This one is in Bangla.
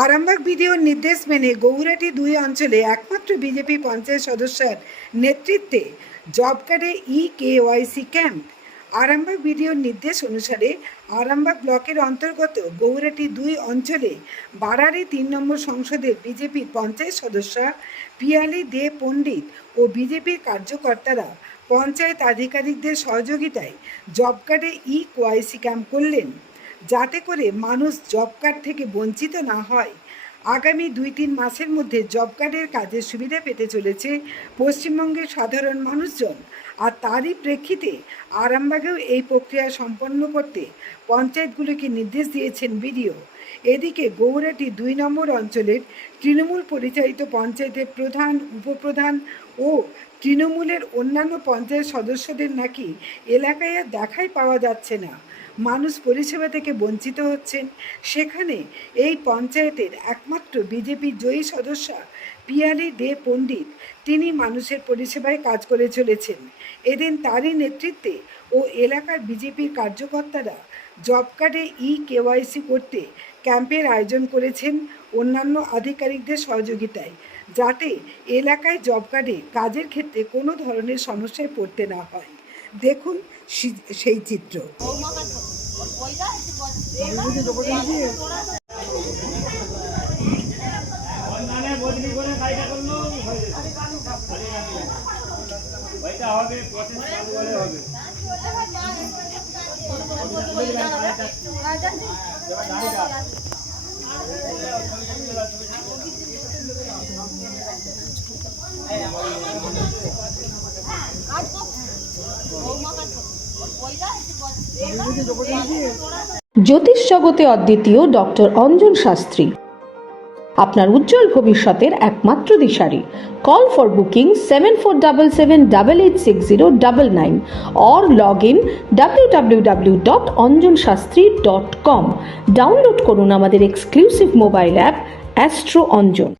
আরামবাগ ভিডিওর নির্দেশ মেনে গৌরাটি 2 অঞ্চলে একমাত্র বিজেপি পঞ্চায়েত সদস্যের নেতৃত্বে জব কার্ডে কেওয়াইসি ক্যাম্প। আরামবাগ ভিডিওর নির্দেশ অনুসারে আরামবাগ ব্লকের অন্তর্গত গৌরাটি 2 অঞ্চলে বারারি 3 নম্বর সংসদের বিজেপির পঞ্চায়েত সদস্য পিয়ালি দে পণ্ডিত ও বিজেপির কার্যকর্তারা পঞ্চায়েত আধিকারিকদের সহযোগিতায় জব কার্ডে কেওয়াইসি ক্যাম্প করলেন, যাতে করে মানুষ জব কার্ড থেকে বঞ্চিত না হয়। আগামী 2-3 মাসের মধ্যে জব কার্ডের কাজের সুবিধা পেতে চলেছে পশ্চিমবঙ্গের সাধারণ মানুষজন, আর তারই প্রেক্ষিতে আরামবাগেও এই প্রক্রিয়া সম্পন্ন করতে পঞ্চায়েতগুলোকে নির্দেশ দিয়েছেন বিডিও। এদিকে গৌরাটি 2 নম্বর অঞ্চলের তৃণমূল পরিচালিত পঞ্চায়েতের প্রধান, উপপ্রধান ও তৃণমূলের অন্যান্য পঞ্চায়েত সদস্যদের নাকি এলাকায় আর দেখাই পাওয়া যাচ্ছে না। মানুষ পরিষেবা থেকে বঞ্চিত হচ্ছেন। সেখানে এই পঞ্চায়েতের একমাত্র বিজেপি জয়ী সদস্য পিয়ালি দে পণ্ডিত, তিনি মানুষের পরিষেবায় কাজ করে চলেছেন। এদিন তারই নেতৃত্বে ও এলাকার বিজেপির কার্যকর্তারা জব কার্ডে কেওয়াইসি করতে ক্যাম্পের আয়োজন করেছেন অন্যান্য আধিকারিকদের সহযোগিতায়, যাতে এলাকায় জব কার্ডে কাজের ক্ষেত্রে কোনো ধরনের সমস্যায় পড়তে না হয়। দেখুন সেই চিত্র। জ্যোতিষ জগতে অদ্বিতীয় ডক্টর অঞ্জন শাস্ত্রী, আপনার উজ্জ্বল ভবিষ্যতের একমাত্র দিশারি। Call for booking 7477886099 or log in www.anjanshastri.com। Download করুন আমাদের exclusive mobile app Astro Anjan.